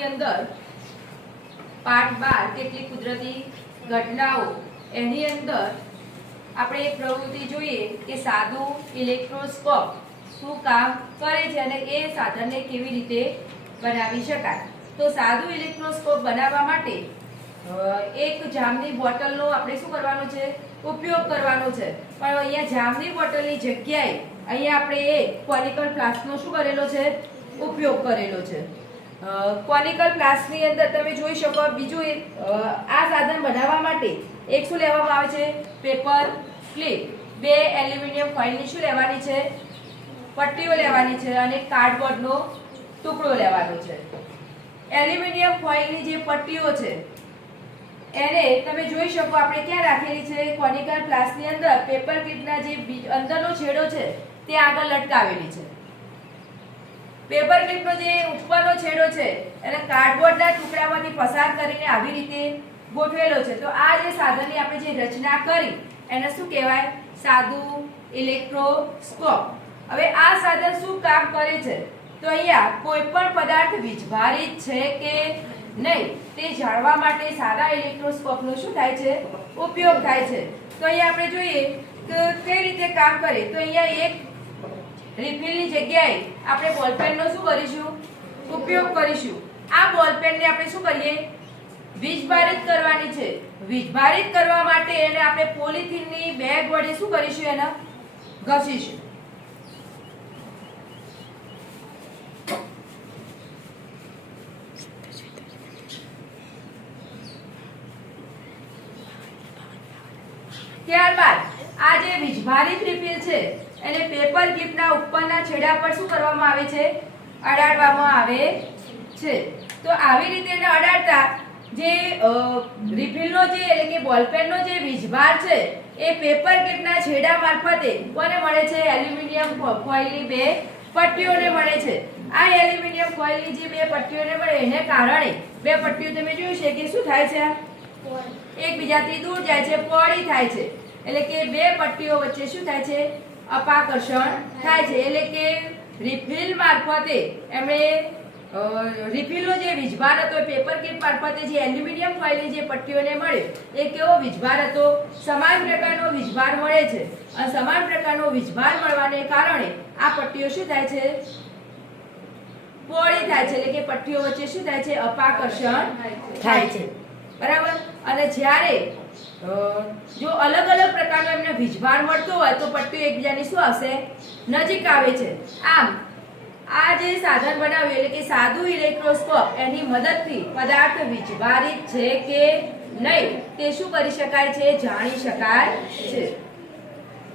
ક્લાસની અંદર પાઠ 12 કેટલીક કુદરતી ઘટનાઓ એની અંદર આપણે એક પ્રવૃત્તિ જોઈએ કે સાદું ઇલેક્ટ્રોસ્કોપ શું કામ કરે છે અને એ સાધનને કેવી રીતે બનાવી શકાય। તો સાદું ઇલેક્ટ્રોસ્કોપ બનાવવા માટે એક જામની બોટલનો આપણે શું કરવાનો છે ઉપયોગ કરવાનો છે, પણ અહીંયા જામની બોટલની જગ્યાએ અહીંયા આપણે એક કોનિકલ ફ્લાસ્કનો શું કરેલો છે ઉપયોગ કરેલો છે। કોનિકલ ફ્લાસ્કની અંદર તમે જોઈ શકો બીજું આ સાધન બનાવવા માટે એક શું લેવામાં આવે છે પેપર ક્લિપ, બે એલ્યુમિનિયમ ફોઇલની શું લેવાની છે પટ્ટીઓ લેવાની છે અને કાર્ડબોર્ડનો ટુકડો લેવાનો છે। એલ્યુમિનિયમ ફોઇલની જે પટ્ટીઓ છે એને તમે જોઈ શકો આપણે ક્યાં રાખેલી છે કોનિકલ ફ્લાસ્કની અંદર પેપર ક્લિપના જે અંદરનો છેડો છે તે આગળ લટકાવેલી છે। પેપર ક્લિપનો જે ઉપરનો છેડો છે એને કાર્ડબોર્ડના ટુકડામાંથી પસાર કરીને આવી રીતે ગોઠવેલો છે। તો આ જે સાધનની આપણે જે રચના કરી એને શું કહેવાય સાદું ઇલેક્ટ્રોસ્કોપ। હવે આ સાધન શું કામ કરે છે તો અહીંયા કોઈ પણ પદાર્થ વીજભારિત છે કે નહીં તે જાણવા માટે સાદા ઇલેક્ટ્રોસ્કોપનો શું થાય છે ઉપયોગ થાય છે। તો અહીંયા આપણે જોઈએ કે કઈ રીતે કામ કરે। તો અહીંયા એક રિફિલની જગ્યાએ આપણે બોલપેનનો શું કરીશું ઉપયોગ કરીશું। આ બોલપેનને આપણે શું કરીએ વીજભારિત કરવાની છે। વીજભારિત કરવા માટે એને આપણે પોલિથીનની બેગ વડે શું કરીશું એને ઘસીશું। ત્યારબાદ આ જે વીજભારિત રિફિલ છે એને પેપર ક્લિપના ઉપરના છેડા પર શું કરવામાં આવે છે અડાડવામાં આવે છે। તો આવી રીતે એને અડાડતા જે રિફિલનો જે એટલે કે બોલપેનનો જે વીજભાર છે એ પેપર ક્લિપના છેડા મારફતે કોને મળે છે એલ્યુમિનિયમ ફોઇલની બે પટ્ટીઓને મળે છે। આ એલ્યુમિનિયમ ફોઇલની જે બે પટ્ટીઓને મળે એને કારણે બે પટ્ટીઓ તમે જોયું છે કે શું થાય છે એકબીજાથી દૂર જાય છે પોળી થાય છે, એટલે કે બે પટ્ટીઓ વચ્ચે શું થાય છે અપાકર્ષણ થાય છે। એટલે કે રિફિલ મારફતે એમણે રિફિલનો જે વીજભાર હતો પેપર ક્લિપ મારફતે જે એલ્યુમિનિયમ ફોઇલની જે પટ્ટીઓને મળે એ કેવો વીજભાર હતો સમાન પ્રકારનો વીજભાર મળે છે અને સમાન પ્રકારનો વીજભાર મળવાને કારણે આ પટ્ટીઓ શું થાય છે પોળી થાય છે, એટલે કે પટ્ટીઓ વચ્ચે શું થાય છે અપાકર્ષણ થાય છે બરાબર। અને જ્યારે જો અલગ અલગ પ્રકારનો એમને વીજભાર મળતો હોય તો પટ્ટીઓ એકબીજાની શું આવશે નજીક આવે છે। આમ આ જે સાધન બનાવ્યું એટલે કે સાદું ઇલેક્ટ્રોસ્કોપ એની મદદથી પદાર્થ વીજભારિત છે કે નહીં તે શું કરી શકાય છે જાણી શકાય છે।